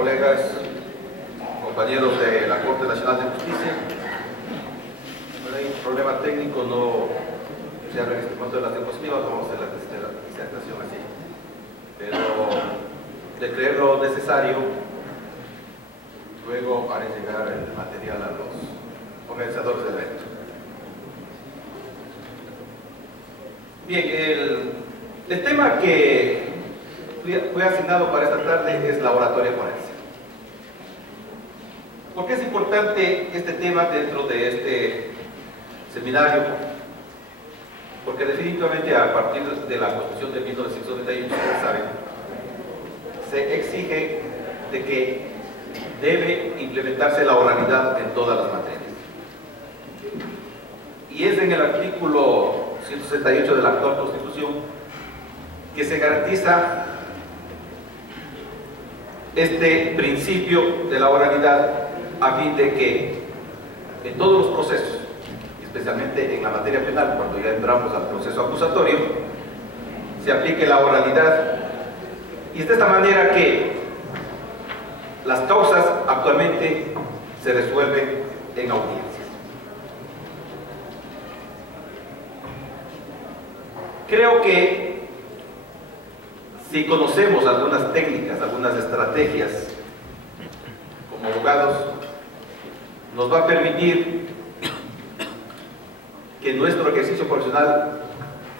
colegas, compañeros de la Corte Nacional de Justicia. No hay un problema técnico, no se abre este punto de las diapositivas, vamos a hacer la disertación así. Pero de creer lo necesario, luego haré llegar el material a los organizadores del evento. Bien, el tema que fue asignado para esta tarde es la oratoria forense. ¿Por qué es importante este tema dentro de este seminario? Porque definitivamente a partir de la Constitución de 1991, ustedes saben, se exige de que debe implementarse la oralidad en todas las materias. Y es en el artículo 168 de la actual Constitución que se garantiza este principio de la oralidad a fin de que en todos los procesos, especialmente en la materia penal, cuando ya entramos al proceso acusatorio, se aplique la oralidad. Y es de esta manera que las causas actualmente se resuelven en audiencias. Creo que si conocemos algunas técnicas, algunas estrategias como abogados, nos va a permitir que nuestro ejercicio profesional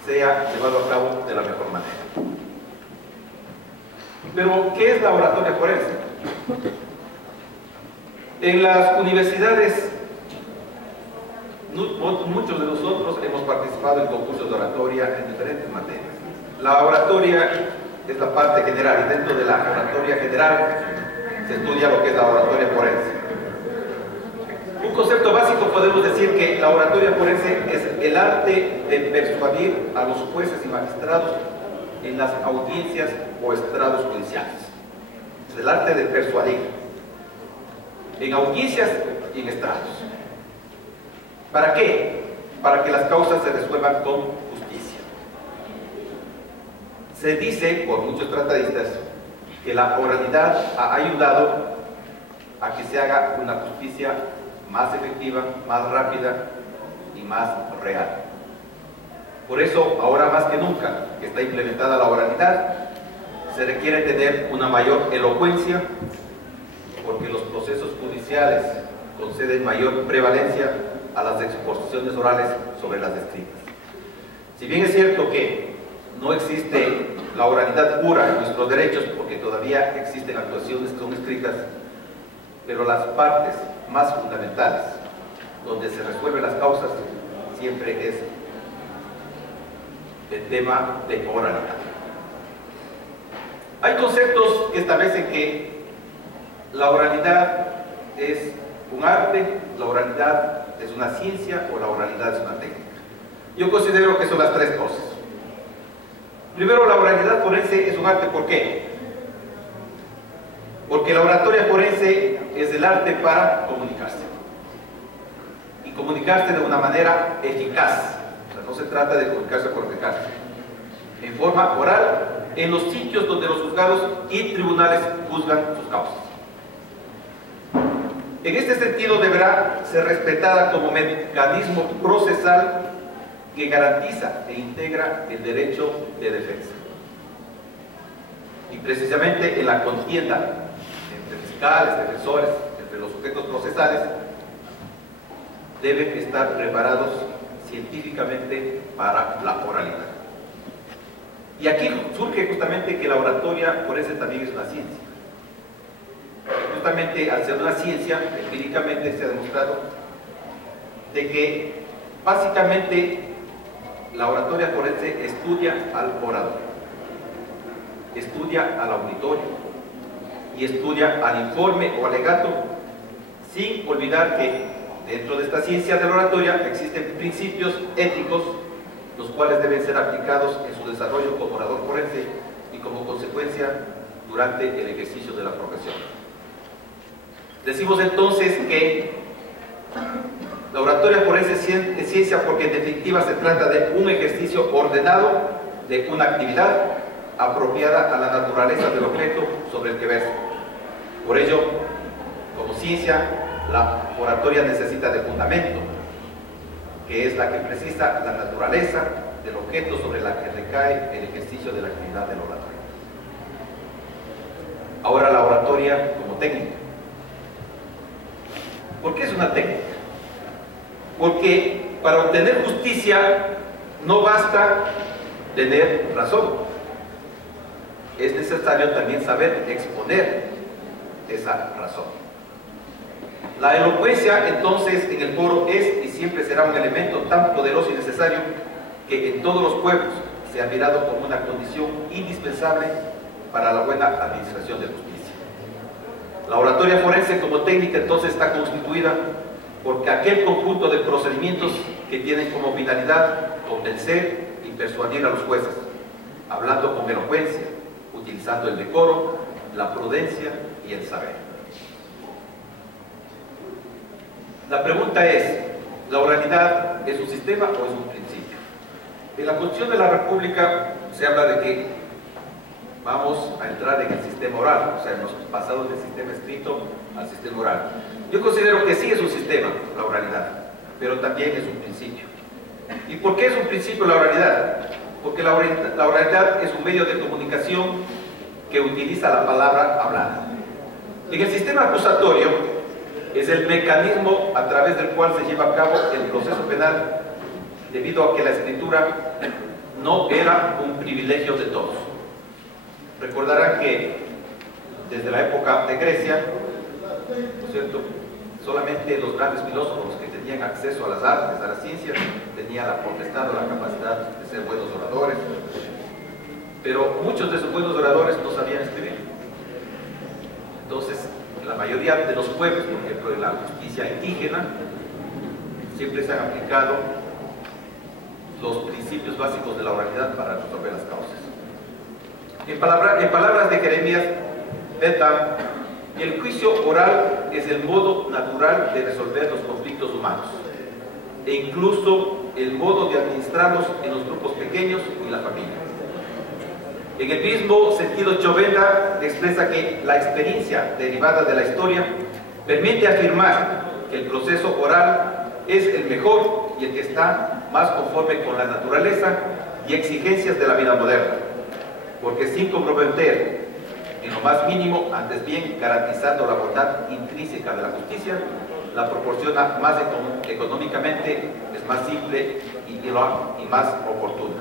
sea llevado a cabo de la mejor manera. Pero, ¿qué es la oratoria forense? En las universidades, muchos de nosotros hemos participado en concursos de oratoria en diferentes materias. La oratoria es la parte general, y dentro de la oratoria general se estudia lo que es la oratoria forense. Un concepto básico podemos decir que la oratoria forense es el arte de persuadir a los jueces y magistrados en las audiencias o estrados judiciales. Es el arte de persuadir en audiencias y en estrados. ¿Para qué? Para que las causas se resuelvan con justicia. Se dice por muchos tratadistas que la oralidad ha ayudado a que se haga una justicia más efectiva, más rápida y más real. Por eso, ahora más que nunca que está implementada la oralidad, se requiere tener una mayor elocuencia, porque los procesos judiciales conceden mayor prevalencia a las exposiciones orales sobre las escritas. Si bien es cierto que no existe la oralidad pura en nuestros derechos, porque todavía existen actuaciones que son escritas, pero las partes más fundamentales, donde se resuelven las causas, siempre es el tema de oralidad. Hay conceptos que establecen que la oralidad es un arte, la oralidad es una ciencia o la oralidad es una técnica. Yo considero que son las tres cosas. Primero, la oralidad forense es un arte. ¿Por qué? Porque la oratoria forense es el arte para comunicarse. Y comunicarse de una manera eficaz. O sea, no se trata de comunicarse por comunicarse. En forma oral, en los sitios donde los juzgados y tribunales juzgan sus causas. En este sentido, deberá ser respetada como mecanismo procesal que garantiza e integra el derecho de defensa. Y precisamente en la contienda entre fiscales, defensores, entre los sujetos procesales, deben estar preparados científicamente para la oralidad. Y aquí surge justamente que la oratoria forense también es una ciencia. Justamente al ser una ciencia, empíricamente se ha demostrado de que básicamente la oratoria forense estudia al orador, estudia al auditorio y estudia al informe o alegato, sin olvidar que dentro de esta ciencia de la oratoria existen principios éticos los cuales deben ser aplicados en su desarrollo como orador forense y como consecuencia durante el ejercicio de la profesión. Decimos entonces que la oratoria forense es ciencia porque en definitiva se trata de un ejercicio ordenado de una actividad apropiada a la naturaleza del objeto sobre el que versa. Por ello, como ciencia, la oratoria necesita de fundamento, que es la que precisa la naturaleza del objeto sobre la que recae el ejercicio de la actividad del oratorio. Ahora la oratoria como técnica. ¿Por qué es una técnica? Porque para obtener justicia no basta tener razón. Es necesario también saber exponer esa razón. La elocuencia, entonces, en el foro es y siempre será un elemento tan poderoso y necesario que en todos los pueblos se ha mirado como una condición indispensable para la buena administración de justicia. La oratoria forense como técnica, entonces, está constituida porque aquel conjunto de procedimientos que tienen como finalidad convencer y persuadir a los jueces, hablando con elocuencia, utilizando el decoro, la prudencia y el saber. La pregunta es, ¿la oralidad es un sistema o es un principio? En la Constitución de la República se habla de que vamos a entrar en el sistema oral, o sea, hemos pasado del sistema escrito al sistema oral. Yo considero que sí es un sistema, la oralidad, pero también es un principio. ¿Y por qué es un principio la oralidad? Porque la oralidad es un medio de comunicación que utiliza la palabra hablada. En el sistema acusatorio es el mecanismo a través del cual se lleva a cabo el proceso penal, debido a que la escritura no era un privilegio de todos. Recordarán que desde la época de Grecia, ¿no es cierto?, solamente los grandes filósofos que tenían acceso a las artes, a las ciencias, tenían la potestad o la capacidad de ser buenos oradores, pero muchos de esos buenos oradores no sabían escribir. Entonces, la mayoría de los pueblos, por ejemplo, en la justicia indígena, siempre se han aplicado los principios básicos de la oralidad para resolver las causas. En palabras de Jeremías Bentham, el juicio oral es el modo natural de resolver los conflictos humanos e incluso el modo de administrarlos en los grupos pequeños y la familia. En el mismo sentido, Chovenda expresa que la experiencia derivada de la historia permite afirmar que el proceso oral es el mejor y el que está más conforme con la naturaleza y exigencias de la vida moderna, porque sin comprometer en lo más mínimo, antes bien garantizando la bondad intrínseca de la justicia, la proporciona más económicamente, es más simple y más oportuna.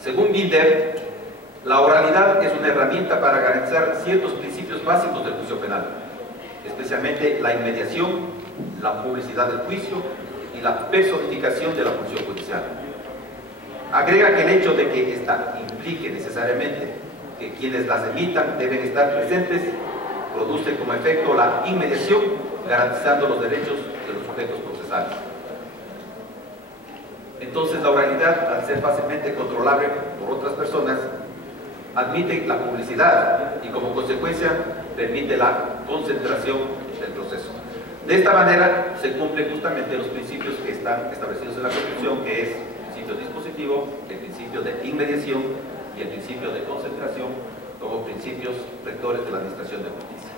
Según Binder, la oralidad es una herramienta para garantizar ciertos principios básicos del juicio penal, especialmente la inmediación, la publicidad del juicio y la personificación de la función judicial. Agrega que el hecho de que ésta implique necesariamente que quienes las emitan deben estar presentes produce como efecto la inmediación, garantizando los derechos de los sujetos procesales. Entonces, la oralidad, al ser fácilmente controlable por otras personas, admite la publicidad y como consecuencia permite la concentración del proceso. De esta manera se cumplen justamente los principios que están establecidos en la Constitución, que es el principio dispositivo, el principio de inmediación y el principio de concentración como principios rectores de la administración de justicia.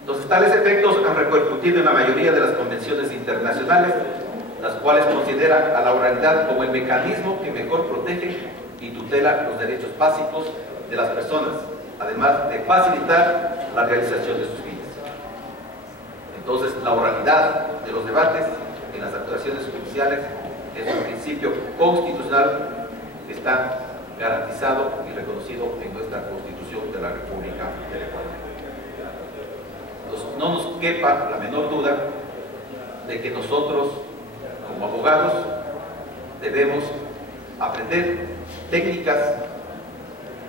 Entonces, tales efectos han repercutido en la mayoría de las convenciones internacionales, las cuales consideran a la oralidad como el mecanismo que mejor protege y tutela los derechos básicos de las personas, además de facilitar la realización de sus fines. Entonces, la oralidad de los debates en las actuaciones judiciales es un principio constitucional que está garantizado y reconocido en nuestra Constitución de la República del Ecuador. Entonces, no nos quepa la menor duda de que nosotros, como abogados, debemos aprender técnicas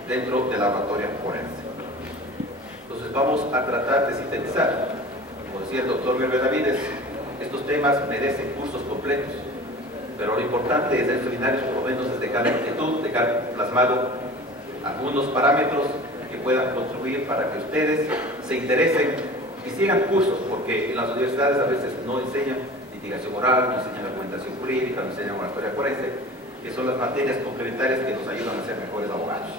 dentro de la oratoria forense. Entonces vamos a tratar de sintetizar. Como decía el doctor Benavides, estos temas merecen cursos completos, pero lo importante es en seminarios, por lo menos desde cada inquietud, dejar plasmado algunos parámetros que puedan contribuir para que ustedes se interesen y sigan cursos, porque en las universidades a veces no enseñan litigación oral, no enseñan argumentación jurídica, no enseñan oratoria forense, que son las materias complementarias que nos ayudan a ser mejores abogados.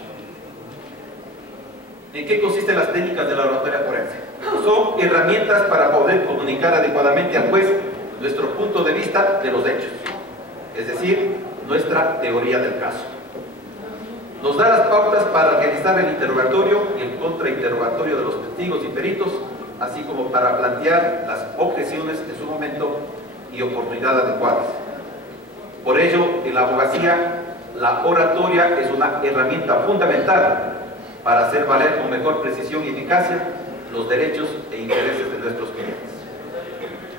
¿En qué consisten las técnicas de la oratoria forense? Son herramientas para poder comunicar adecuadamente al juez nuestro punto de vista de los hechos, es decir, nuestra teoría del caso. Nos da las pautas para realizar el interrogatorio y el contrainterrogatorio de los testigos y peritos, así como para plantear las objeciones en su momento y oportunidad adecuadas. Por ello, en la abogacía, la oratoria es una herramienta fundamental para hacer valer con mejor precisión y eficacia los derechos e intereses de nuestros clientes.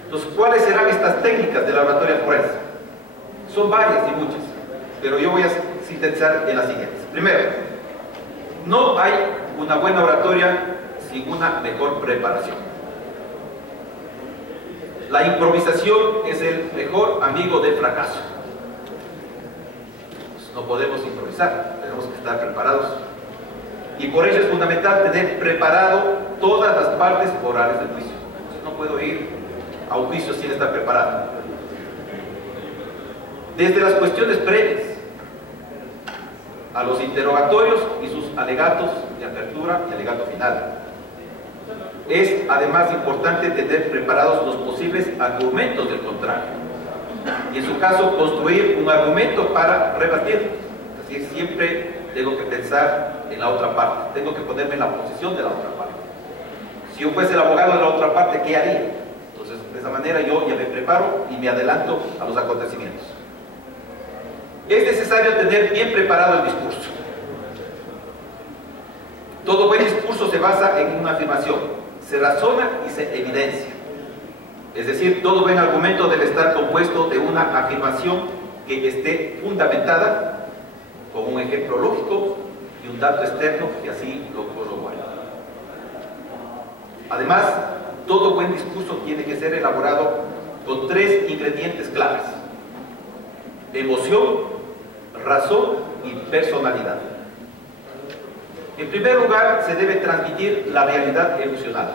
Entonces, ¿cuáles serán estas técnicas de la oratoria forense? Son varias y muchas, pero yo voy a sintetizar en las siguientes. Primero, no hay una buena oratoria sin una mejor preparación. La improvisación es el mejor amigo del fracaso. Pues no podemos improvisar, tenemos que estar preparados. Y por ello es fundamental tener preparado todas las partes orales del juicio. Entonces, no puedo ir a un juicio sin estar preparado. Desde las cuestiones previas a los interrogatorios y sus alegatos de apertura y alegato final. Es además importante tener preparados los posibles argumentos del contrario y en su caso construir un argumento para rebatirlo. Es decir, siempre tengo que pensar en la otra parte, tengo que ponerme en la posición de la otra parte. Si yo fuese el abogado de la otra parte, ¿qué haría? Entonces, de esa manera yo ya me preparo y me adelanto a los acontecimientos. Es necesario tener bien preparado el discurso. Todo buen discurso se basa en una afirmación, se razona y se evidencia. Es decir, todo buen argumento debe estar compuesto de una afirmación que esté fundamentada con un ejemplo lógico y un dato externo que así lo corrobore. Además, todo buen discurso tiene que ser elaborado con 3 ingredientes claves: emoción, razón y personalidad. En primer lugar, se debe transmitir la realidad emocional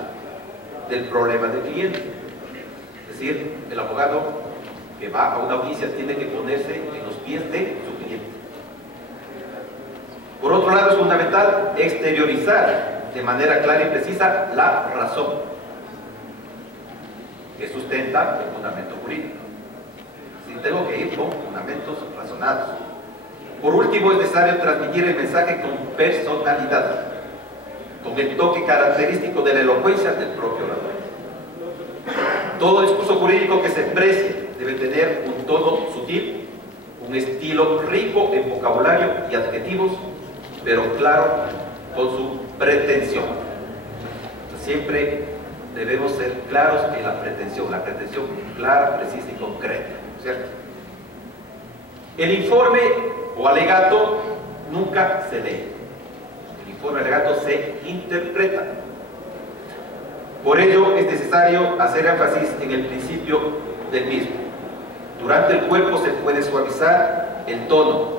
del problema del cliente. Es decir, el abogado que va a una audiencia tiene que ponerse en los pies de su cliente. Por otro lado, es fundamental exteriorizar de manera clara y precisa la razón que sustenta el fundamento jurídico. Si tengo que ir con fundamentos razonados. Por último, es necesario transmitir el mensaje con personalidad, con el toque característico de la elocuencia del propio orador. Todo discurso jurídico que se precie debe tener un tono sutil, un estilo rico en vocabulario y adjetivos, pero claro con su pretensión. Siempre debemos ser claros en la pretensión clara, precisa y concreta, ¿cierto? El informe o alegato nunca se lee. El informe o alegato se interpreta. Por ello es necesario hacer énfasis en el principio del mismo. Durante el cuerpo se puede suavizar el tono,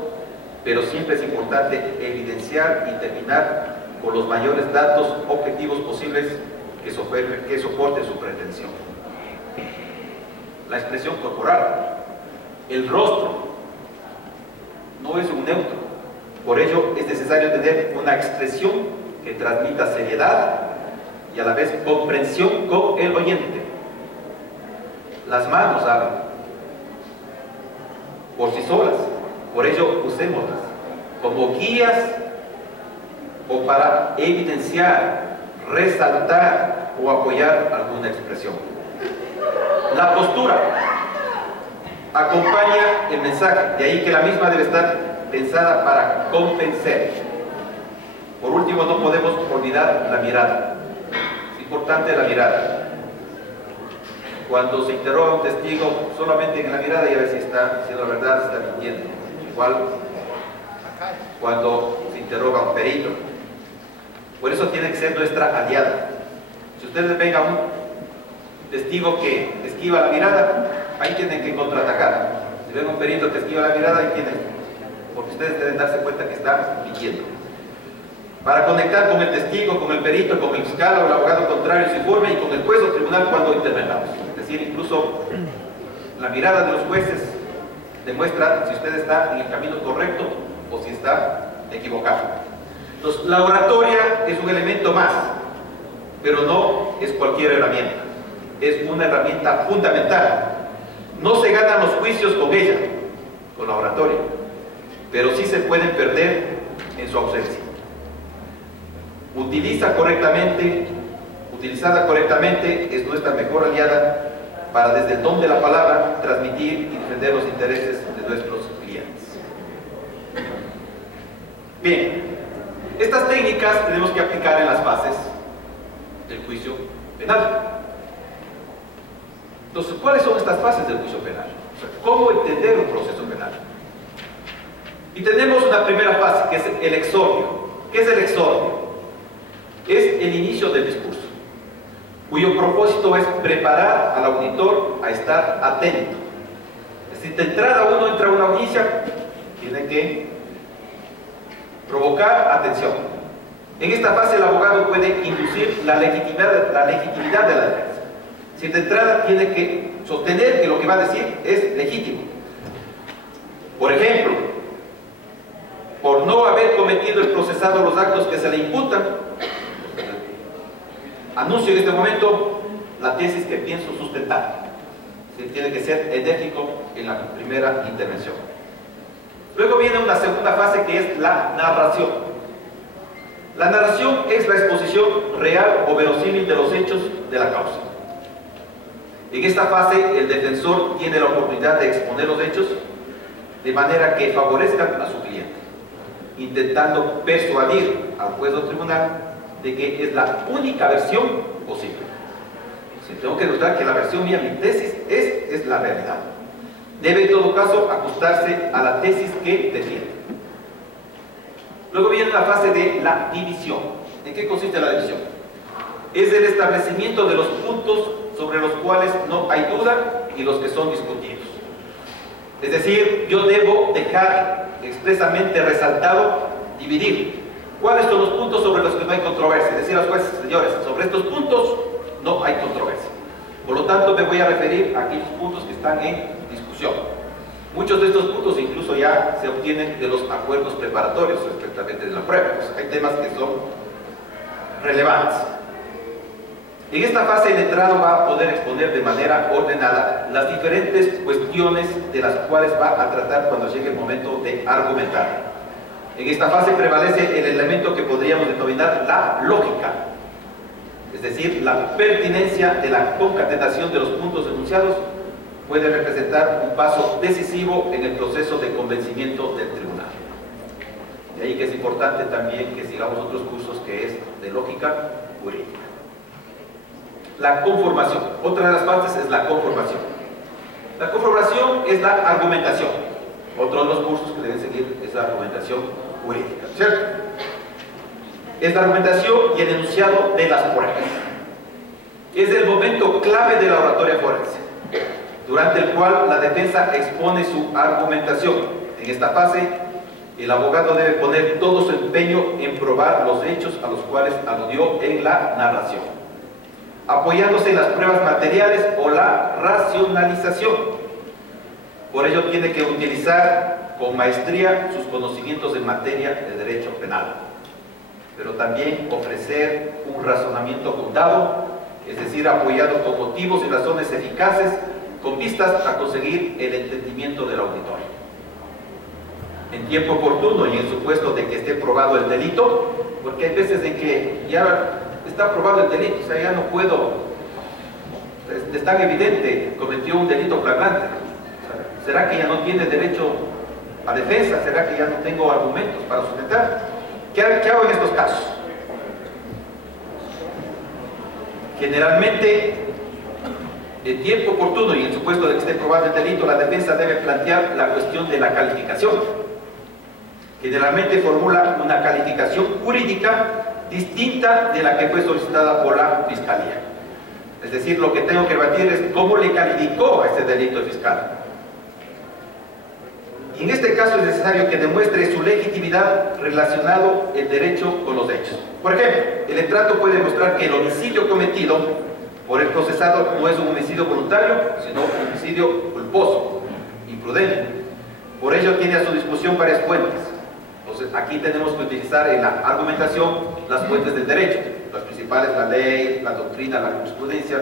pero siempre es importante evidenciar y terminar con los mayores datos objetivos posibles que soporten su pretensión. La expresión corporal, el rostro, no es un neutro. Por ello es necesario tener una expresión que transmita seriedad y a la vez comprensión con el oyente. Las manos hablan por sí solas, por ello usémoslas como guías o para evidenciar, resaltar o apoyar alguna expresión. La postura acompaña el mensaje, de ahí que la misma debe estar pensada para convencer. Por último, no podemos olvidar la mirada. Es importante la mirada. Cuando se interroga a un testigo, solamente en la mirada ya ve si está diciendo la verdad, si está mintiendo. Igual cuando se interroga a un perito. Por eso tiene que ser nuestra aliada. Si ustedes ven a un testigo que esquiva la mirada, ahí tienen que contraatacar. Si ven a un perito que esquiva la mirada, ahí tienen, porque ustedes deben darse cuenta que está mintiendo. Para conectar con el testigo, con el perito, con el fiscal o el abogado contrario en su informe y con el juez o tribunal cuando intervengamos. Es decir, incluso la mirada de los jueces demuestra si usted está en el camino correcto o si está equivocado. Entonces, la oratoria es un elemento más, pero no es cualquier herramienta. Es una herramienta fundamental. No se ganan los juicios con ella, con la oratoria, pero sí se pueden perder en su ausencia. Utilizada correctamente, es nuestra mejor aliada para desde el don de la palabra transmitir y defender los intereses de nuestros clientes. Bien, estas técnicas tenemos que aplicar en las fases del juicio penal. Entonces, ¿cuáles son estas fases del juicio penal? O sea, ¿cómo entender un proceso penal? Y tenemos una primera fase, que es el exordio. ¿Qué es el exordio? Es el inicio del discurso, cuyo propósito es preparar al auditor a estar atento. Es decir, de entrada uno entra a una audiencia, tiene que provocar atención. En esta fase el abogado puede inducir la legitimidad de la defensa. Si de entrada tiene que sostener que lo que va a decir es legítimo. Por ejemplo, por no haber cometido el procesado los actos que se le imputan, anuncio en este momento la tesis que pienso sustentar. Tiene que ser enérgico en la primera intervención. Luego viene una segunda fase, que es la narración. La narración es la exposición real o verosímil de los hechos de la causa. En esta fase el defensor tiene la oportunidad de exponer los hechos de manera que favorezcan a su cliente, intentando persuadir al juez o tribunal de que es la única versión posible. Si tengo que demostrar que la versión mía, mi tesis, es la realidad. Debe en todo caso ajustarse a la tesis que defiende. Luego viene la fase de la división. ¿En qué consiste la división? Es el establecimiento de los puntos sobre los cuales no hay duda y los que son discutidos. Es decir, yo debo dejar expresamente resaltado, dividir. ¿Cuáles son los puntos sobre los que no hay controversia? Es decir, a los jueces, señores, sobre estos puntos no hay controversia. Por lo tanto, me voy a referir a aquellos puntos que están en discusión. Muchos de estos puntos incluso ya se obtienen de los acuerdos preparatorios respectivamente de la prueba. Pues hay temas que son relevantes. En esta fase el letrado va a poder exponer de manera ordenada las diferentes cuestiones de las cuales va a tratar cuando llegue el momento de argumentar. En esta fase prevalece el elemento que podríamos denominar la lógica, es decir, la pertinencia de la concatenación de los puntos enunciados puede representar un paso decisivo en el proceso de convencimiento del tribunal. De ahí que es importante también que sigamos otros cursos que es de lógica jurídica. La conformación. Otra de las partes es la conformación. La conformación es la argumentación. Otro de los cursos que deben seguir es la argumentación jurídica, ¿cierto? Es la argumentación y el enunciado de las pruebas. Es el momento clave de la oratoria forense, durante el cual la defensa expone su argumentación. En esta fase, el abogado debe poner todo su empeño en probar los hechos a los cuales aludió en la narración, apoyándose en las pruebas materiales o la racionalización. Por ello tiene que utilizar con maestría sus conocimientos en materia de derecho penal, pero también ofrecer un razonamiento fundado, es decir, apoyado con motivos y razones eficaces, con vistas a conseguir el entendimiento del auditorio. En tiempo oportuno y en supuesto de que esté probado el delito, porque hay veces en que ya está probado el delito, o sea, ya no puedo, es tan evidente, cometió un delito flagrante. O sea, ¿será que ya no tiene derecho a defensa? ¿Será que ya no tengo argumentos para sustentar? ¿Qué hago en estos casos? Generalmente, en tiempo oportuno y en supuesto de que esté probado el delito, la defensa debe plantear la cuestión de la calificación. Generalmente formula una calificación jurídica distinta de la que fue solicitada por la Fiscalía. Es decir, lo que tengo que debatir es cómo le calificó a ese delito el fiscal. Y en este caso es necesario que demuestre su legitimidad relacionado el derecho con los hechos. Por ejemplo, el letrado puede demostrar que el homicidio cometido por el procesado no es un homicidio voluntario, sino un homicidio culposo, imprudente. Por ello tiene a su disposición varias fuentes. Entonces, aquí tenemos que utilizar en la argumentación las fuentes del derecho, las principales, la ley, la doctrina, la jurisprudencia,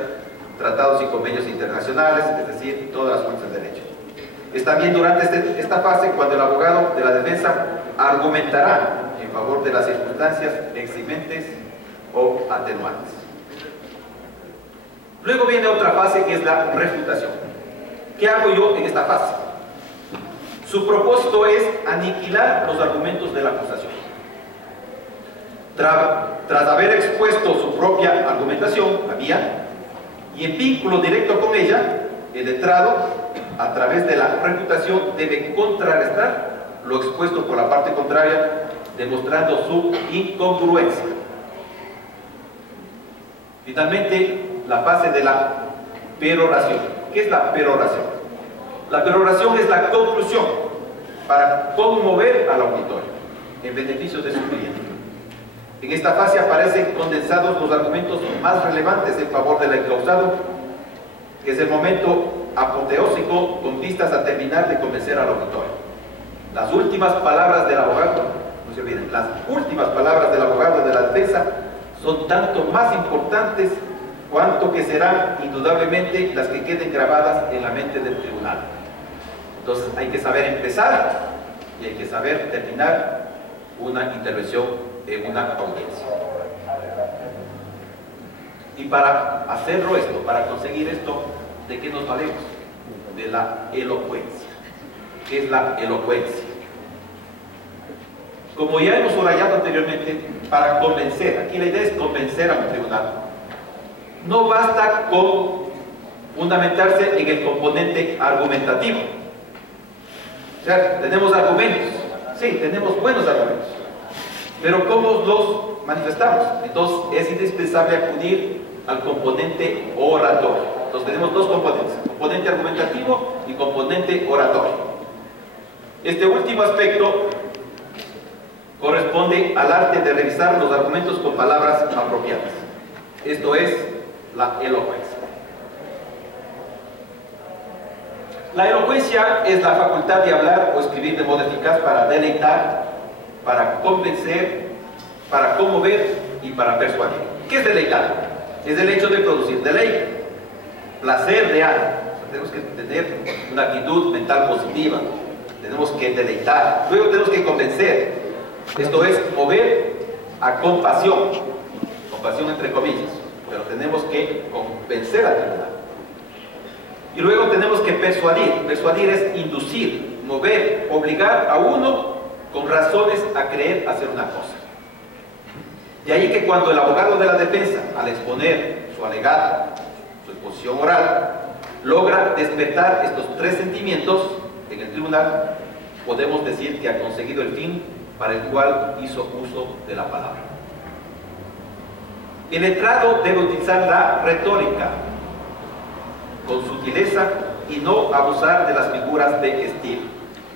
tratados y convenios internacionales, es decir, todas las fuentes del derecho. Es también durante esta fase cuando el abogado de la defensa argumentará en favor de las circunstancias eximentes o atenuantes. Luego viene otra fase que es la refutación. ¿Qué hago yo en esta fase? Su propósito es aniquilar los argumentos de la acusación. Tras haber expuesto su propia argumentación, la mía, y en vínculo directo con ella, el letrado, a través de la refutación, debe contrarrestar lo expuesto por la parte contraria, demostrando su incongruencia. Finalmente, la fase de la peroración. ¿Qué es la peroración? La peroración es la conclusión para conmover al auditorio en beneficio de su cliente. En esta fase aparecen condensados los argumentos más relevantes en favor del encausado, que es el momento apoteósico con vistas a terminar de convencer al auditorio. Las últimas palabras del abogado, no se olviden, las últimas palabras del abogado de la defensa son tanto más importantes cuanto que serán indudablemente las que queden grabadas en la mente del tribunal. Entonces hay que saber empezar y hay que saber terminar una intervención en una audiencia. Y para hacerlo esto, para conseguir esto, ¿de qué nos valemos? De la elocuencia. ¿Qué es la elocuencia? Como ya hemos subrayado anteriormente, para convencer, aquí la idea es convencer a un tribunal. No basta con fundamentarse en el componente argumentativo. O sea, tenemos argumentos, sí, tenemos buenos argumentos, pero ¿cómo los manifestamos? Entonces es indispensable acudir al componente oratorio. Entonces tenemos dos componentes, componente argumentativo y componente oratorio. Este último aspecto corresponde al arte de revisar los argumentos con palabras apropiadas. Esto es la elocuencia. La elocuencia es la facultad de hablar o escribir de modo eficaz para deleitar, para convencer, para conmover y para persuadir. ¿Qué es deleitar? Es el hecho de producir deleite, placer de alma. Tenemos que tener una actitud mental positiva, tenemos que deleitar, luego tenemos que convencer. Esto es mover a compasión, compasión entre comillas, pero tenemos que convencer al tribunal. Y luego tenemos que persuadir. Persuadir es inducir, mover, obligar a uno con razones a creer hacer una cosa. De ahí que cuando el abogado de la defensa, al exponer su alegato, su exposición oral, logra despertar estos tres sentimientos en el tribunal, podemos decir que ha conseguido el fin para el cual hizo uso de la palabra. El letrado debe utilizar la retórica con sutileza y no abusar de las figuras de estilo.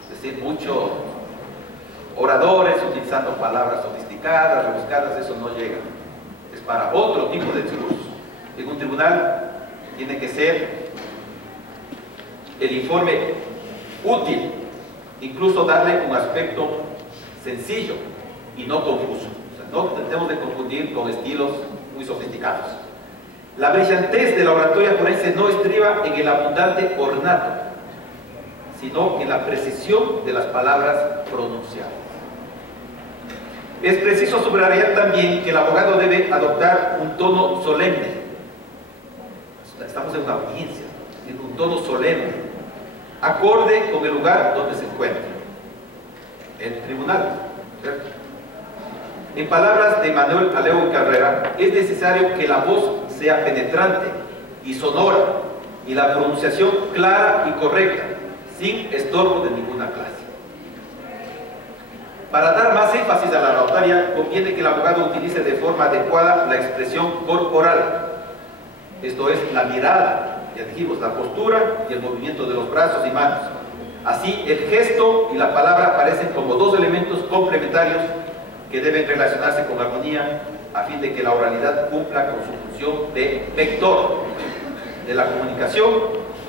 Es decir, muchos oradores utilizando palabras sofisticadas, rebuscadas, eso no llega. Es para otro tipo de discurso. En un tribunal tiene que ser el informe útil, incluso darle un aspecto sencillo y no confuso. O sea, no tratemos de confundir con estilos muy sofisticados. La brillantez de la oratoria forense no estriba en el abundante ornato, sino en la precisión de las palabras pronunciadas. Es preciso subrayar también que el abogado debe adoptar un tono solemne. Estamos en una audiencia, en un tono solemne, acorde con el lugar donde se encuentra el tribunal, ¿cierto? En palabras de Manuel Alejo Carrera, es necesario que la voz sea penetrante y sonora y la pronunciación clara y correcta, sin estorbo de ninguna clase. Para dar más énfasis a la oratoria, conviene que el abogado utilice de forma adecuada la expresión corporal, esto es, la mirada, ya dijimos, la postura y el movimiento de los brazos y manos. Así, el gesto y la palabra aparecen como dos elementos complementarios que deben relacionarse con armonía a fin de que la oralidad cumpla con su función de vector de la comunicación,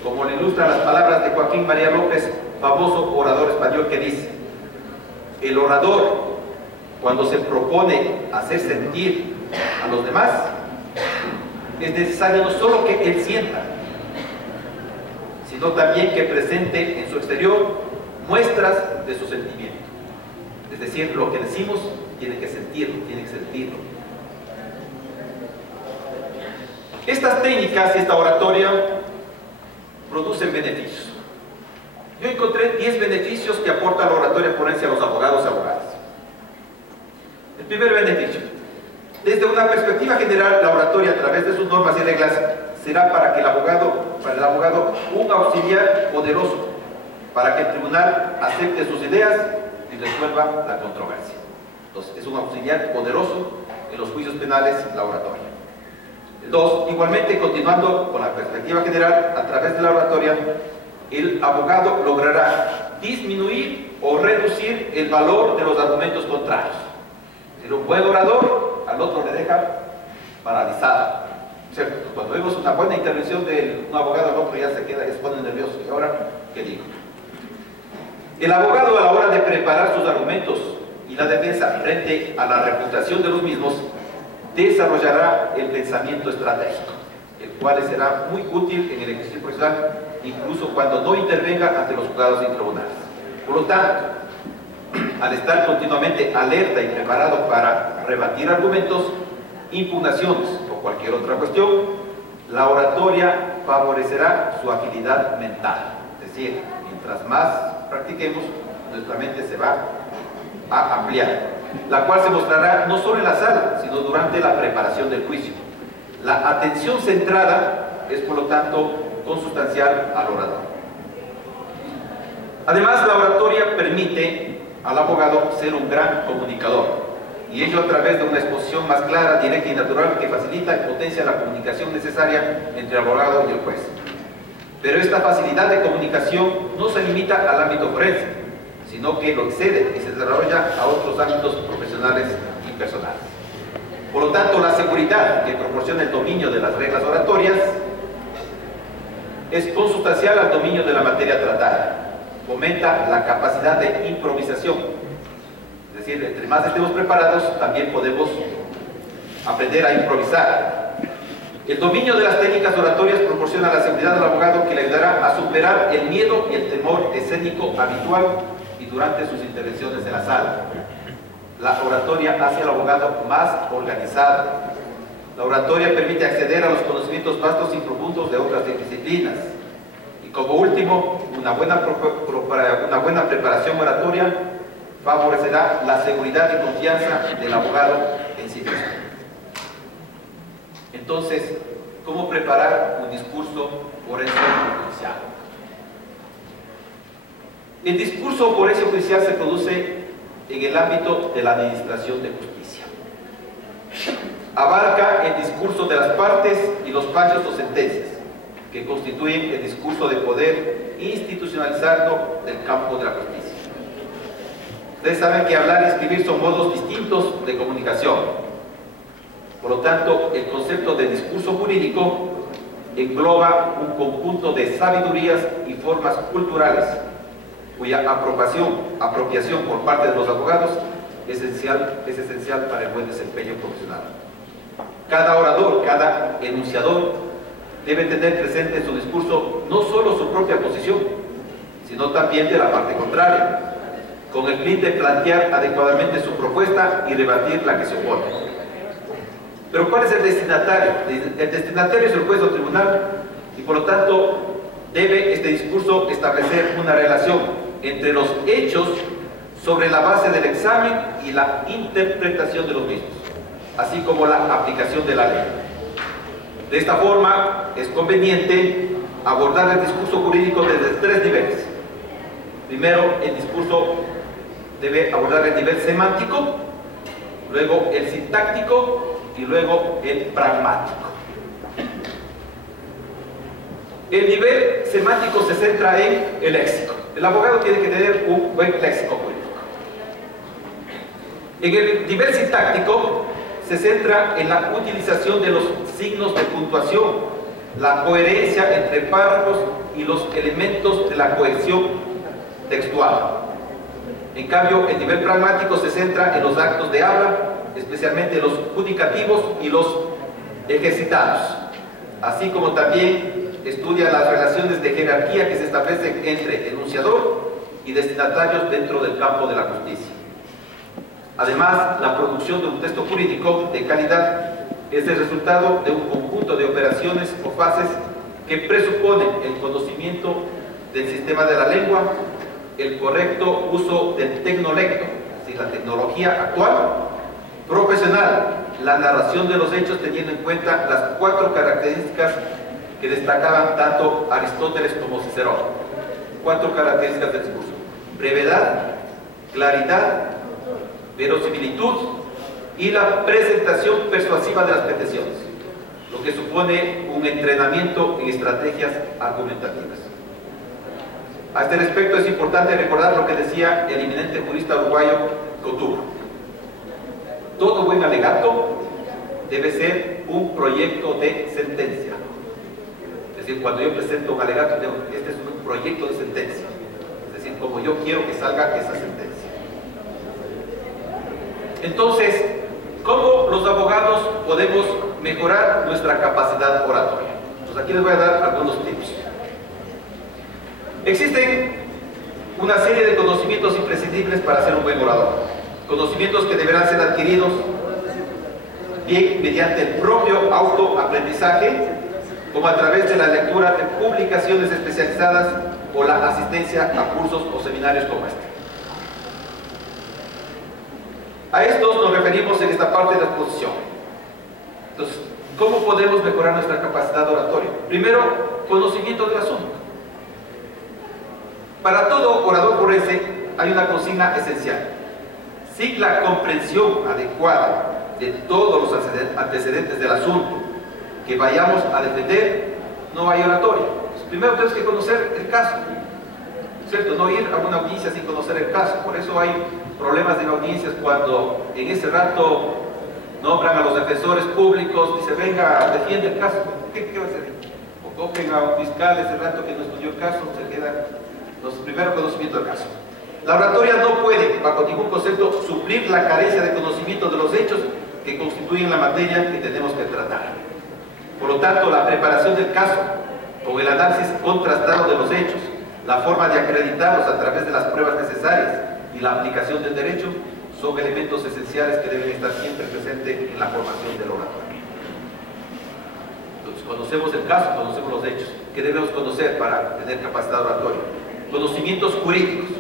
como le ilustran las palabras de Joaquín María López, famoso orador español, que dice: el orador, cuando se propone hacer sentir a los demás, es necesario no solo que él sienta, sino también que presente en su exterior muestras de su sentimiento. Es decir, lo que decimos tiene que sentirlo, tiene que sentirlo. Estas técnicas y esta oratoria producen beneficios. Yo encontré 10 beneficios que aporta la oratoria forense a los abogados y abogadas. El primer beneficio: desde una perspectiva general, la oratoria, a través de sus normas y reglas, será para el abogado un auxiliar poderoso para que el tribunal acepte sus ideas y resuelva la controversia. Entonces, es un auxiliar poderoso en los juicios penales, la oratoria. 2. Igualmente, continuando con la perspectiva general, a través de la oratoria, el abogado logrará disminuir o reducir el valor de los argumentos contrarios. Si un buen orador, al otro le deja paralizado, ¿cierto? Cuando vemos una buena intervención de un abogado, al otro ya se pone nervioso. ¿Y ahora qué digo? El abogado, a la hora de preparar sus argumentos y la defensa frente a la reputación de los mismos, desarrollará el pensamiento estratégico, el cual será muy útil en el ejercicio profesional, incluso cuando no intervenga ante los juzgados y tribunales. Por lo tanto, al estar continuamente alerta y preparado para rebatir argumentos, impugnaciones o cualquier otra cuestión, la oratoria favorecerá su agilidad mental. Es decir, mientras más practiquemos, nuestra mente se va a ampliar, la cual se mostrará no solo en la sala, sino durante la preparación del juicio. La atención centrada es, por lo tanto, consustancial al orador. Además, la oratoria permite al abogado ser un gran comunicador, y ello a través de una exposición más clara, directa y natural que facilita y potencia la comunicación necesaria entre el abogado y el juez. Pero esta facilidad de comunicación no se limita al ámbito forense, sino que lo excede y se desarrolla a otros ámbitos profesionales y personales. Por lo tanto, la seguridad que proporciona el dominio de las reglas oratorias es consustancial al dominio de la materia tratada. Fomenta la capacidad de improvisación. Es decir, entre más estemos preparados, también podemos aprender a improvisar. El dominio de las técnicas oratorias proporciona la seguridad del abogado, que le ayudará a superar el miedo y el temor escénico habitual y durante sus intervenciones en la sala. La oratoria hace al abogado más organizado. La oratoria permite acceder a los conocimientos vastos y profundos de otras disciplinas. Y como último, una buena preparación oratoria favorecerá la seguridad y confianza del abogado en sí mismo. Entonces, ¿cómo preparar un discurso forense judicial? El discurso forense judicial se produce en el ámbito de la administración de justicia. Abarca el discurso de las partes y los fallos o sentencias, que constituyen el discurso de poder institucionalizado del campo de la justicia. Ustedes saben que hablar y escribir son modos distintos de comunicación. Por lo tanto, el concepto de discurso jurídico engloba un conjunto de sabidurías y formas culturales, cuya apropiación por parte de los abogados es esencial para el buen desempeño profesional. Cada orador, cada enunciador debe tener presente en su discurso no solo su propia posición, sino también de la parte contraria, con el fin de plantear adecuadamente su propuesta y rebatir la que se opone. Pero ¿cuál es el destinatario? El destinatario es el juez o tribunal, y por lo tanto debe este discurso establecer una relación entre los hechos sobre la base del examen y la interpretación de los mismos, así como la aplicación de la ley. De esta forma, es conveniente abordar el discurso jurídico desde 3 niveles. Primero, el discurso debe abordar el nivel semántico, luego el sintáctico y luego el pragmático. El nivel semántico se centra en el léxico. El abogado tiene que tener un buen léxico jurídico. En el nivel sintáctico se centra en la utilización de los signos de puntuación, la coherencia entre párrafos y los elementos de la cohesión textual. En cambio, el nivel pragmático se centra en los actos de habla, especialmente los judicativos y los ejercitados, así como también estudia las relaciones de jerarquía que se establecen entre enunciador y destinatarios dentro del campo de la justicia. Además, la producción de un texto jurídico de calidad es el resultado de un conjunto de operaciones o fases que presuponen el conocimiento del sistema de la lengua, el correcto uso del tecnolecto, es decir, la tecnología actual, profesional, la narración de los hechos teniendo en cuenta las 4 características que destacaban tanto Aristóteles como Cicerón. 4 características del discurso: brevedad, claridad, verosimilitud y la presentación persuasiva de las pretensiones, lo que supone un entrenamiento en estrategias argumentativas. A este respecto es importante recordar lo que decía el eminente jurista uruguayo Couture: todo buen alegato debe ser un proyecto de sentencia. Es decir, cuando yo presento un alegato, digo, este es un proyecto de sentencia, es decir, como yo quiero que salga esa sentencia. Entonces, ¿cómo los abogados podemos mejorar nuestra capacidad oratoria? Pues aquí les voy a dar algunos tips. Existen una serie de conocimientos imprescindibles para ser un buen orador. Conocimientos que deberán ser adquiridos bien mediante el propio autoaprendizaje, como a través de la lectura de publicaciones especializadas o la asistencia a cursos o seminarios como este. A estos nos referimos en esta parte de la exposición. Entonces, ¿cómo podemos mejorar nuestra capacidad oratoria? Primero, conocimiento del asunto. Para todo orador forense hay una consigna esencial: sin la comprensión adecuada de todos los antecedentes del asunto que vayamos a defender, no hay oratoria. Pues primero tenemos que conocer el caso, ¿cierto? No ir a una audiencia sin conocer el caso. Por eso hay problemas en audiencias cuando en ese rato nombran a los defensores públicos, dice, venga, defiende el caso. ¿Qué va a hacer? O cogen a un fiscal ese rato que no estudió el caso, se queda los primeros conocimientos del caso. La oratoria no puede, bajo ningún concepto, suplir la carencia de conocimiento de los hechos que constituyen la materia que tenemos que tratar. Por lo tanto, la preparación del caso, con el análisis contrastado de los hechos, la forma de acreditarlos a través de las pruebas necesarias y la aplicación del derecho, son elementos esenciales que deben estar siempre presentes en la formación del orador. Entonces, conocemos el caso, conocemos los hechos. ¿Qué debemos conocer para tener capacidad oratoria? Conocimientos jurídicos.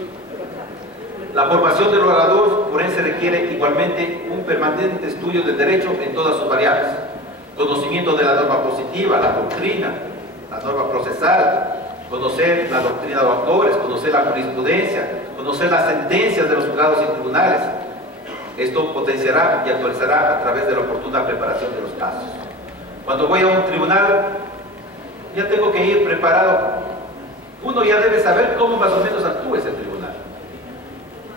La formación del orador forense requiere igualmente un permanente estudio del derecho en todas sus variables. Conocimiento de la norma positiva, la doctrina, la norma procesal, conocer la doctrina de autores, conocer la jurisprudencia, conocer las sentencias de los juzgados y tribunales. Esto potenciará y actualizará a través de la oportuna preparación de los casos. Cuando voy a un tribunal, ya tengo que ir preparado. Uno ya debe saber cómo más o menos actúa ese tribunal,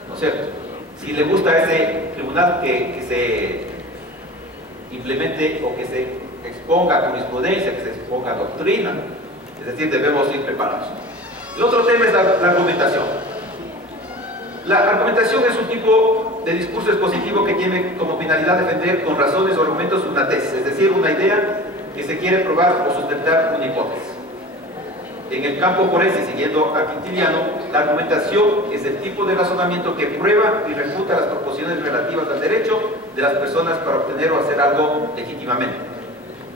¿no es cierto? Si le gusta a ese tribunal que se implemente o que se exponga jurisprudencia, que se exponga doctrina, es decir, debemos ir preparados. El otro tema es la argumentación. La argumentación es un tipo de discurso expositivo que tiene como finalidad defender con razones o argumentos una tesis, es decir, una idea que se quiere probar o sustentar una hipótesis. En el campo forense, siguiendo a Quintiliano, la argumentación es el tipo de razonamiento que prueba y refuta las proposiciones relativas al derecho de las personas para obtener o hacer algo legítimamente.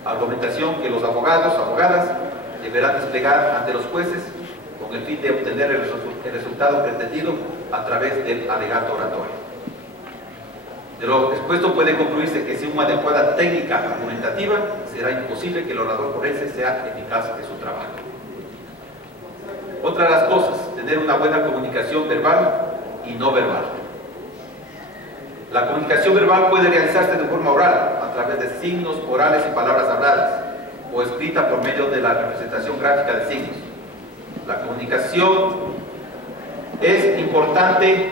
Argumentación que los abogados o abogadas deberán desplegar ante los jueces con el fin de obtener el resultado pretendido a través del alegato oratorio. De lo expuesto puede concluirse que sin una adecuada técnica argumentativa será imposible que el orador forense sea eficaz en su trabajo. Otra de las cosas, tener una buena comunicación verbal y no verbal. La comunicación verbal puede realizarse de forma oral, a través de signos orales y palabras habladas, o escrita por medio de la representación gráfica de signos. La comunicación es importante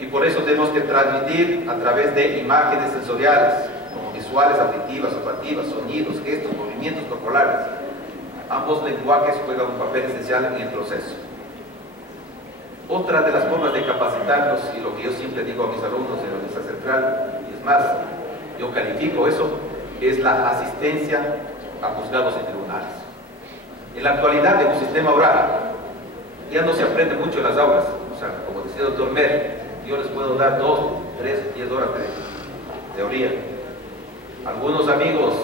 y por eso tenemos que transmitir a través de imágenes sensoriales, como visuales, auditivas, olfativas, sonidos, gestos, movimientos corporales. Ambos lenguajes juegan un papel esencial en el proceso. Otra de las formas de capacitarnos, y lo que yo siempre digo a mis alumnos de la Universidad Central, y es más, yo califico eso, es la asistencia a juzgados y tribunales. En la actualidad, en un sistema oral, ya no se aprende mucho en las aulas. O sea, como decía el doctor Mer, yo les puedo dar 2, 3, 10 horas de teoría. Algunos amigos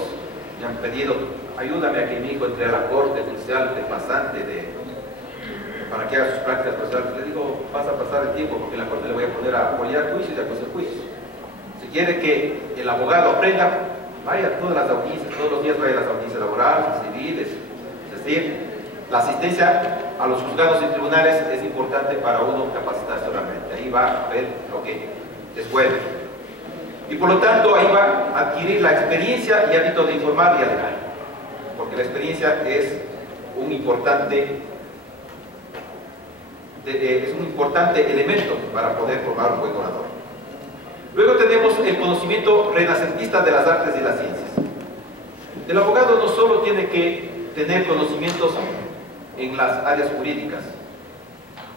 me han pedido, ayúdame a que mi hijo entre a la corte judicial de pasante, para que haga sus prácticas procesales. Le digo, vas a pasar el tiempo porque en la corte le voy a poner a apoyar juicios y a conocer juicios. Si quiere que el abogado aprenda, vaya a todas las audiencias, todos los días vaya a las audiencias laborales, civiles. Es decir, la asistencia a los juzgados y tribunales es importante para uno capacitarse oralmente. Ahí va a ver lo que les puede. Y por lo tanto, ahí va a adquirir la experiencia y hábito de informar y alegar. Porque la experiencia es un importante elemento para poder formar un buen orador. Luego tenemos el conocimiento renacentista de las artes y las ciencias. El abogado no solo tiene que tener conocimientos en las áreas jurídicas.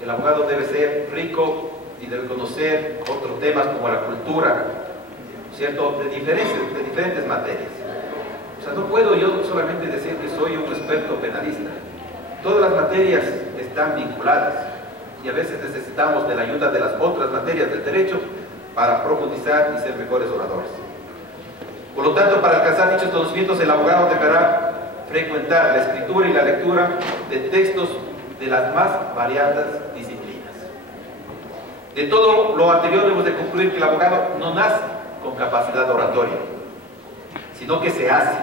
El abogado debe ser rico y debe conocer otros temas como la cultura, ¿cierto? De diferentes materias. O sea, no puedo yo solamente decir que soy un experto penalista. Todas las materias están vinculadas y a veces necesitamos de la ayuda de las otras materias del derecho para profundizar y ser mejores oradores. Por lo tanto, para alcanzar dichos conocimientos, el abogado deberá frecuentar la escritura y la lectura de textos de las más variadas disciplinas. De todo lo anterior debemos de concluir que el abogado no nace con capacidad oratoria, sino que se hace,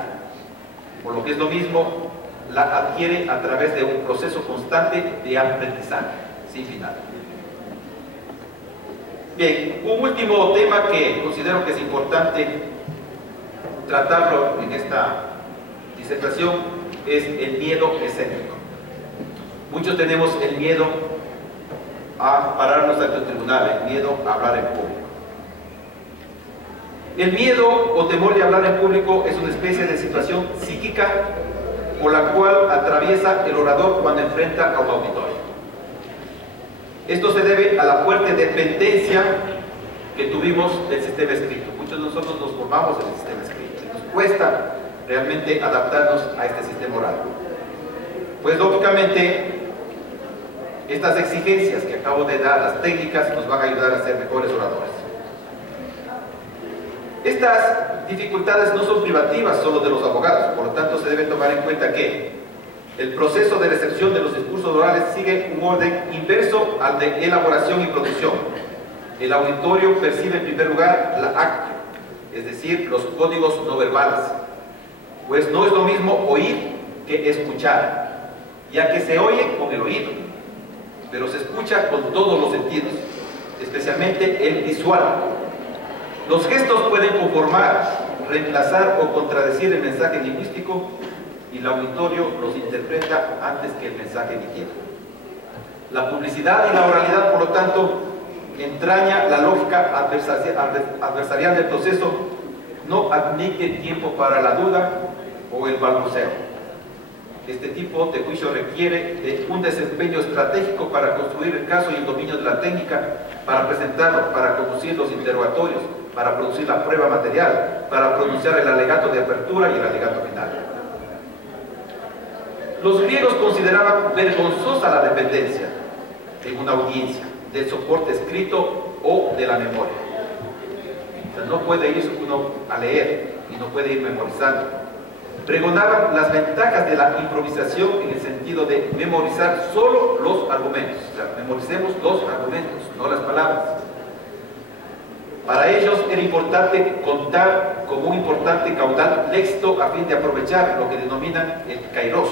por lo que es lo mismo, la adquiere a través de un proceso constante de aprendizaje, sin final. Bien, un último tema que considero que es importante tratarlo en esta disertación es el miedo escénico. Muchos tenemos el miedo a pararnos ante el tribunal, el miedo a hablar en público. El miedo o temor de hablar en público es una especie de situación psíquica por la cual atraviesa el orador cuando enfrenta a un auditorio. Esto se debe a la fuerte dependencia que tuvimos del sistema escrito. Muchos de nosotros nos formamos en el sistema escrito y nos cuesta realmente adaptarnos a este sistema oral. Pues lógicamente estas exigencias que acabo de dar, las técnicas, nos van a ayudar a ser mejores oradores. Estas dificultades no son privativas solo de los abogados, por lo tanto se debe tomar en cuenta que el proceso de recepción de los discursos orales sigue un orden inverso al de elaboración y producción. El auditorio percibe en primer lugar la actio, es decir, los códigos no verbales, pues no es lo mismo oír que escuchar, ya que se oye con el oído, pero se escucha con todos los sentidos, especialmente el visual. Los gestos pueden conformar, reemplazar o contradecir el mensaje lingüístico y el auditorio los interpreta antes que el mensaje emitido. La publicidad y la oralidad, por lo tanto, entraña la lógica adversarial del proceso, no admite tiempo para la duda o el balbuceo. Este tipo de juicio requiere de un desempeño estratégico para construir el caso y el dominio de la técnica, para presentarlo, para conducir los interrogatorios, para producir la prueba material, para pronunciar el alegato de apertura y el alegato final. Los griegos consideraban vergonzosa la dependencia en una audiencia del soporte escrito o de la memoria. O sea, no puede ir uno a leer y no puede ir memorizando. Pregonaban las ventajas de la improvisación en el sentido de memorizar solo los argumentos. O sea, memoricemos los argumentos, no las palabras. Para ellos era importante contar con un importante caudal léxico a fin de aprovechar lo que denominan el kairos,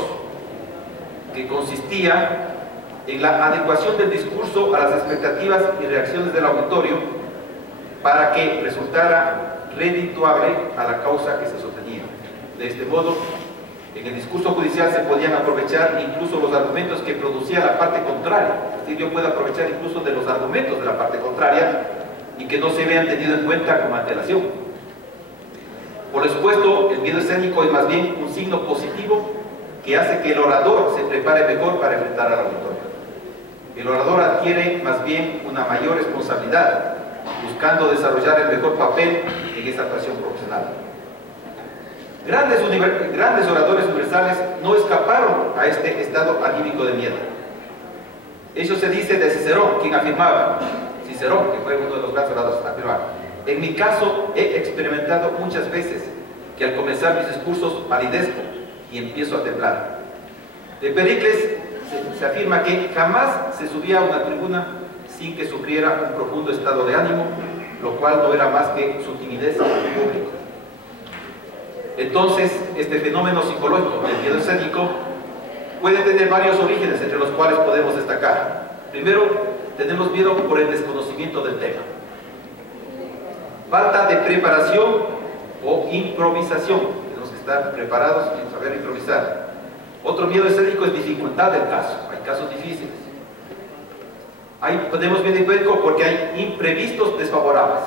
que consistía en la adecuación del discurso a las expectativas y reacciones del auditorio para que resultara redituable a la causa que se sostenía. De este modo, en el discurso judicial se podían aprovechar incluso los argumentos que producía la parte contraria. Es decir, yo puedo aprovechar incluso de los argumentos de la parte contraria y que no se vean tenido en cuenta como antelación. Por lo expuesto, el miedo escénico es más bien un signo positivo que hace que el orador se prepare mejor para enfrentar al auditorio. El orador adquiere más bien una mayor responsabilidad, buscando desarrollar el mejor papel en esta actuación profesional. Grandes oradores universales no escaparon a este estado anímico de miedo. Eso se dice de Cicerón, quien afirmaba, Cicerón, que fue uno de los grandes oradores, afirmaba: en mi caso he experimentado muchas veces que al comenzar mis discursos palidezco y empiezo a temblar. De Pericles se afirma que jamás se subía a una tribuna sin que sufriera un profundo estado de ánimo, lo cual no era más que su timidez en público. Entonces, este fenómeno psicológico del miedo escénico puede tener varios orígenes, entre los cuales podemos destacar. Primero, tenemos miedo por el desconocimiento del tema. Falta de preparación o improvisación. Tenemos que estar preparados y saber improvisar. Otro miedo escénico es dificultad del caso. Hay casos difíciles. Tenemos miedo escénico porque hay imprevistos desfavorables.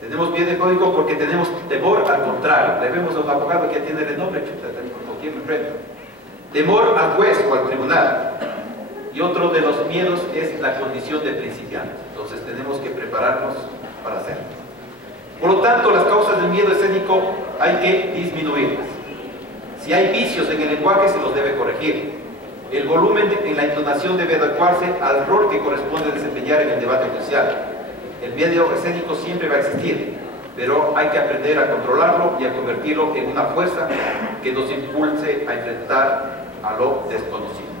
Tenemos miedo escénico porque tenemos temor al contrario. Le vemos a un abogado que tiene el nombre, ¿con quién me enfrento? Temor al juez o al tribunal. Y otro de los miedos es la condición de principiante. Entonces tenemos que prepararnos para hacerlo. Por lo tanto, las causas del miedo escénico hay que disminuirlas. Si hay vicios en el lenguaje, se los debe corregir. El volumen en la entonación debe adecuarse al rol que corresponde desempeñar en el debate judicial. El miedo escénico siempre va a existir, pero hay que aprender a controlarlo y a convertirlo en una fuerza que nos impulse a enfrentar a lo desconocido.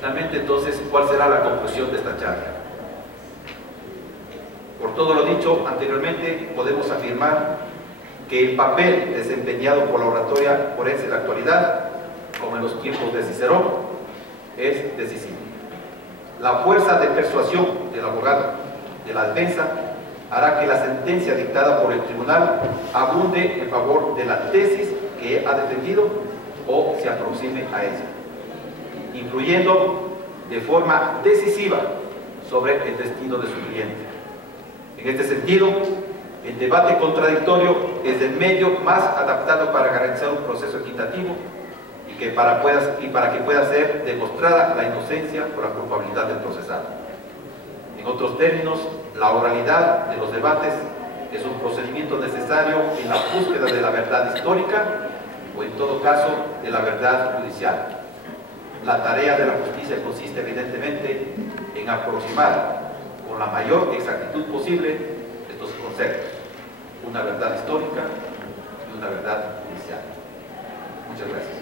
Finalmente, entonces, ¿cuál será la conclusión de esta charla? Por todo lo dicho anteriormente, podemos afirmar que el papel desempeñado por la oratoria forense en la actualidad, como en los tiempos de Cicerón, es decisivo. La fuerza de persuasión del abogado de la defensa hará que la sentencia dictada por el tribunal abunde en favor de la tesis que ha defendido o se aproxime a ella, influyendo de forma decisiva sobre el destino de su cliente. En este sentido, el debate contradictorio es el medio más adaptado para garantizar un proceso equitativo y para que pueda ser demostrada la inocencia o la culpabilidad del procesado. En otros términos, la oralidad de los debates es un procedimiento necesario en la búsqueda de la verdad histórica o, en todo caso, de la verdad judicial. La tarea de la justicia consiste evidentemente en aproximar con la mayor exactitud posible estos conceptos: una verdad histórica y una verdad judicial. Muchas gracias.